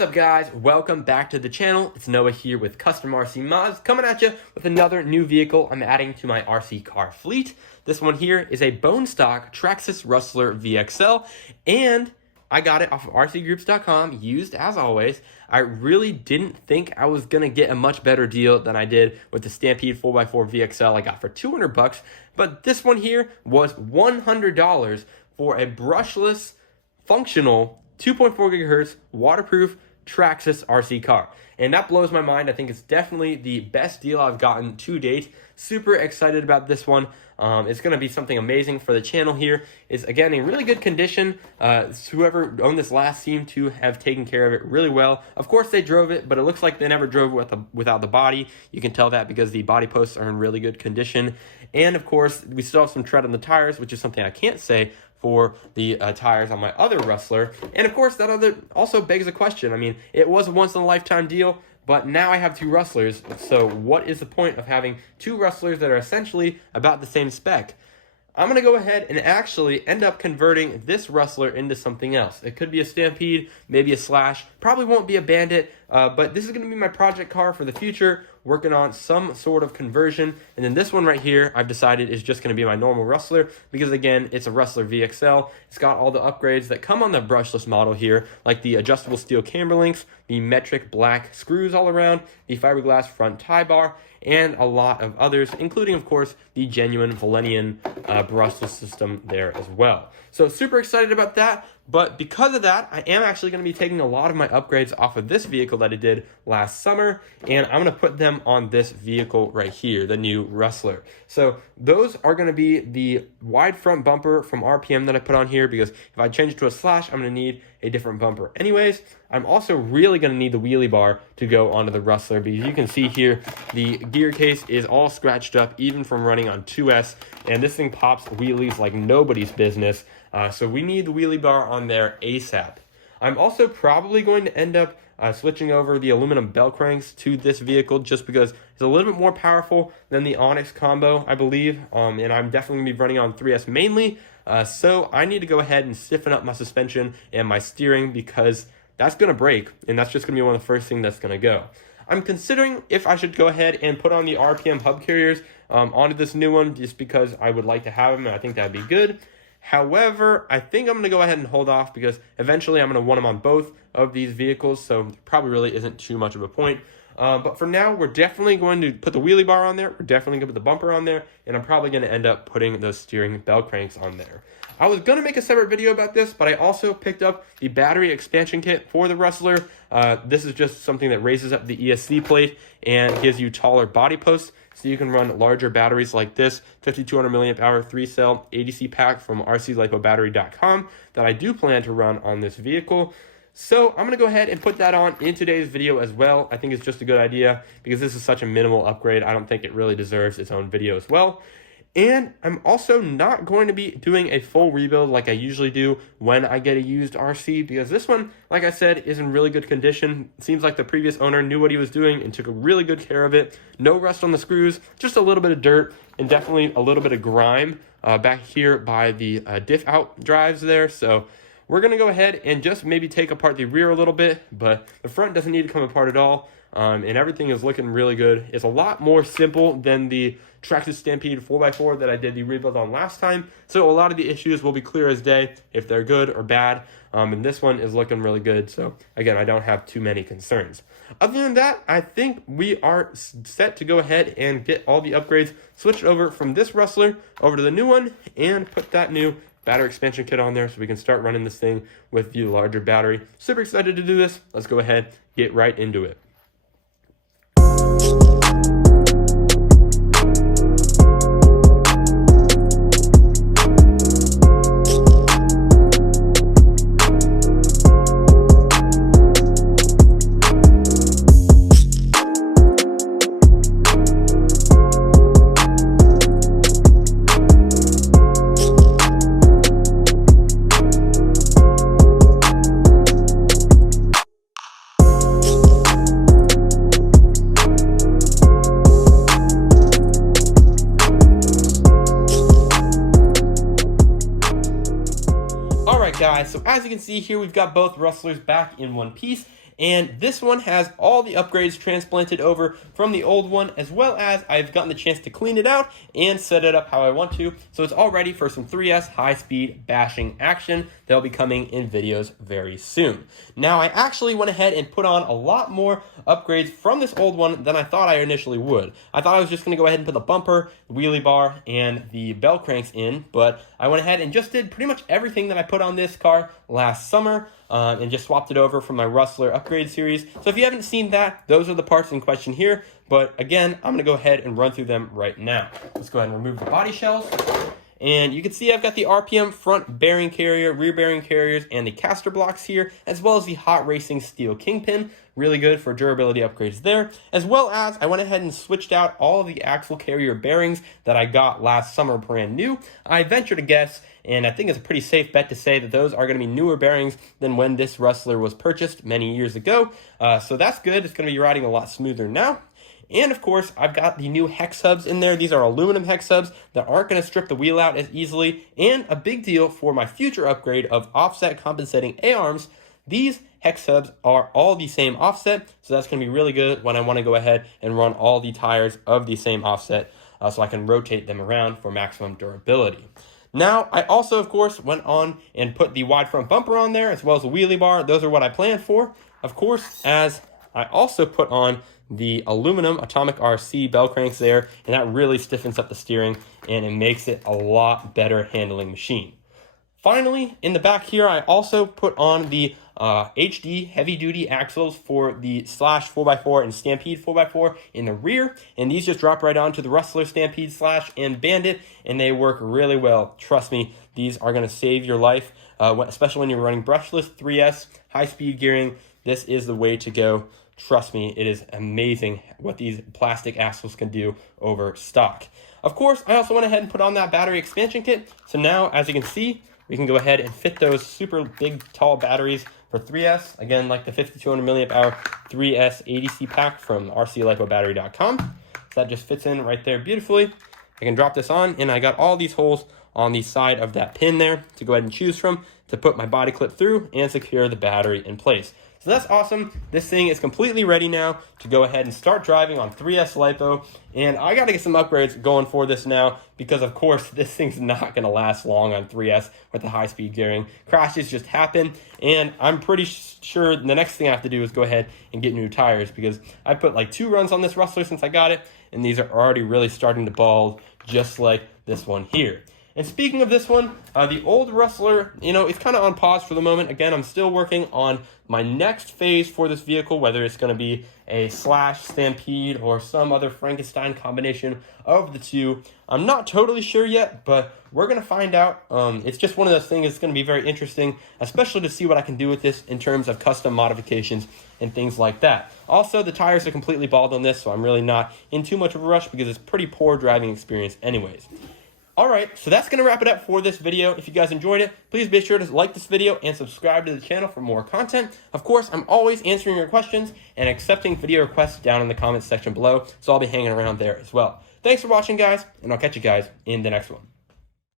What's up, guys? Welcome back to the channel. It's Noah here with CustomRCMods, coming at you with another new vehicle I'm adding to my RC car fleet. This one here is a bone stock Traxxas Rustler VXL, and I got it off of RCGroups.com, used as always. I really didn't think I was gonna get a much better deal than I did with the Stampede 4x4 VXL I got for 200 bucks, but this one here was $100 for a brushless, functional 2.4 gigahertz waterproof Traxxas RC car. And that blows my mind. I think it's definitely the best deal I've gotten to date. Super excited about this one. It's going to be something amazing for the channel here. It's, again, in really good condition. Whoever owned this last seemed to have taken care of it really well. Of course, they drove it, but it looks like they never drove it without the body. You can tell that because the body posts are in really good condition. And, of course, we still have some tread on the tires, which is something I can't say for the tires on my other Rustler. And of course, that other also begs a question. I mean, it was a once-in-a-lifetime deal, but now I have two Rustlers, so what is the point of having two Rustlers that are essentially about the same spec? I'm going to go ahead and actually end up converting this Rustler into something else. It could be a Stampede, maybe a Slash, probably won't be a Bandit, but this is going to be my project car for the future, working on some sort of conversion. And then this one right here, I've decided is just going to be my normal Rustler because, again, it's a Rustler VXL. It's got all the upgrades that come on the brushless model here, like the adjustable steel camber links, the metric black screws all around, the fiberglass front tie bar, and a lot of others, including, of course, the genuine Valenian brushless system there as well. So super excited about that, but because of that, I am actually going to be taking a lot of my upgrades off of this vehicle that I did last summer, and I'm going to put them on this vehicle right here, the new Rustler. So those are going to be the wide front bumper from RPM that I put on here, because if I change it to a Slash, I'm going to need a different bumper anyways. I'm also really going to need the wheelie bar to go onto the Rustler, because you can see here the gear case is all scratched up even from running on 2S, and this thing pops wheelies like nobody's business. So we need the wheelie bar on there ASAP. I'm also probably going to end up switching over the aluminum bell cranks to this vehicle just because it's a little bit more powerful than the Onyx combo, I believe. And I'm definitely going to be running on 3S mainly. So I need to go ahead and stiffen up my suspension and my steering because that's going to break. And that's just going to be one of the first things that's going to go. I'm considering if I should go ahead and put on the RPM hub carriers onto this new one just because I would like to have them and I think that'd be good. However, I think I'm going to go ahead and hold off because eventually I'm going to want them on both of these vehicles, so there probably really isn't too much of a point. But for now, we're definitely going to put the wheelie bar on there, we're definitely going to put the bumper on there, and I'm probably going to end up putting those steering bell cranks on there. I was going to make a separate video about this, but I also picked up the battery expansion kit for the Rustler. This is just something that raises up the ESC plate and gives you taller body posts, so you can run larger batteries like this 5200 milliamp hour 3-cell ADC pack from rclipobattery.com that I do plan to run on this vehicle. So I'm going to go ahead and put that on in today's video as well. I think it's just a good idea because this is such a minimal upgrade. I don't think it really deserves its own video as well. And I'm also not going to be doing a full rebuild like I usually do when I get a used RC because this one, like I said, is in really good condition. It seems like the previous owner knew what he was doing and took a really good care of it. No rust on the screws, just a little bit of dirt and definitely a little bit of grime back here by the diff out drives there. So we're going to go ahead and just maybe take apart the rear a little bit, but the front doesn't need to come apart at all. And everything is looking really good. It's a lot more simple than the Traxxas Stampede 4x4 that I did the rebuild on last time. So a lot of the issues will be clear as day if they're good or bad. And this one is looking really good. So again, I don't have too many concerns. Other than that, I think we are set to go ahead and get all the upgrades switched over from this Rustler over to the new one and put that new battery expansion kit on there so we can start running this thing with the larger battery. Super excited to do this. Let's go ahead, get right into it. Guys, so as you can see here, we've got both Rustlers back in one piece, And this one has all the upgrades transplanted over from the old one, as well as I've gotten the chance to clean it out and set it up how I want to. So it's all ready for some 3S high-speed bashing action that'll be coming in videos very soon. Now, I actually went ahead and put on a lot more upgrades from this old one than I thought I initially would. I thought I was just going to go ahead and put the bumper, the wheelie bar, and the bell cranks in, but I went ahead and just did pretty much everything that I put on this car last summer. And just swapped it over from my Rustler upgrade series. So if you haven't seen that, those are the parts in question here. But again, I'm going to go ahead and run through them right now. Let's go ahead and remove the body shells. And you can see I've got the RPM front bearing carrier, rear bearing carriers, and the caster blocks here, as well as the Hot Racing Steel Kingpin. Really good for durability upgrades there. As well as I went ahead and switched out all of the axle carrier bearings that I got last summer brand new. I venture to guess, and I think it's a pretty safe bet to say that those are going to be newer bearings than when this Rustler was purchased many years ago. So that's good. It's going to be riding a lot smoother now. And of course, I've got the new hex hubs in there. These are aluminum hex hubs that aren't going to strip the wheel out as easily. And a big deal for my future upgrade of offset compensating A-arms, these hex hubs are all the same offset. So that's going to be really good when I want to go ahead and run all the tires of the same offset so I can rotate them around for maximum durability. Now, I also, of course, went on and put the wide front bumper on there, as well as a wheelie bar. Those are what I planned for. Of course, as I also put on the aluminum Atomic RC bell cranks there, and that really stiffens up the steering, and it makes it a lot better handling machine. Finally, in the back here, I also put on the HD heavy-duty axles for the Slash 4x4 and Stampede 4x4 in the rear, and these just drop right onto the Rustler Stampede Slash and Bandit, and they work really well. Trust me, these are going to save your life, especially when you're running brushless 3S, high-speed gearing. This is the way to go. Trust me, it is amazing what these plastic axles can do over stock. Of course, I also went ahead and put on that battery expansion kit, so now, as you can see, we can go ahead and fit those super big, tall batteries for 3S. Again, like the 5200 milliamp hour 3S ADC pack from rclipobattery.com. So that just fits in right there beautifully. I can drop this on, and I got all these holes on the side of that pin there to go ahead and choose from to put my body clip through and secure the battery in place. So that's awesome. This thing is completely ready now to go ahead and start driving on 3S LiPo. And I got to get some upgrades going for this now because, of course, this thing's not going to last long on 3S with the high-speed gearing. Crashes just happen. And I'm pretty sure the next thing I have to do is go ahead and get new tires because I put like 2 runs on this Rustler since I got it. And these are already really starting to bald just like this one here. And speaking of this one, the old Rustler, it's kind of on pause for the moment. Again, I'm still working on my next phase for this vehicle, whether it's going to be a Slash, Stampede, or some other Frankenstein combination of the two. I'm not totally sure yet, but we're going to find out. It's just one of those things that's going to be very interesting, especially to see what I can do with this in terms of custom modifications and things like that. Also, the tires are completely bald on this, so I'm really not in too much of a rush because it's pretty poor driving experience anyways. Alright, so that's going to wrap it up for this video. If you guys enjoyed it, please be sure to like this video and subscribe to the channel for more content. Of course, I'm always answering your questions and accepting video requests down in the comments section below, so I'll be hanging around there as well. Thanks for watching, guys, and I'll catch you guys in the next one.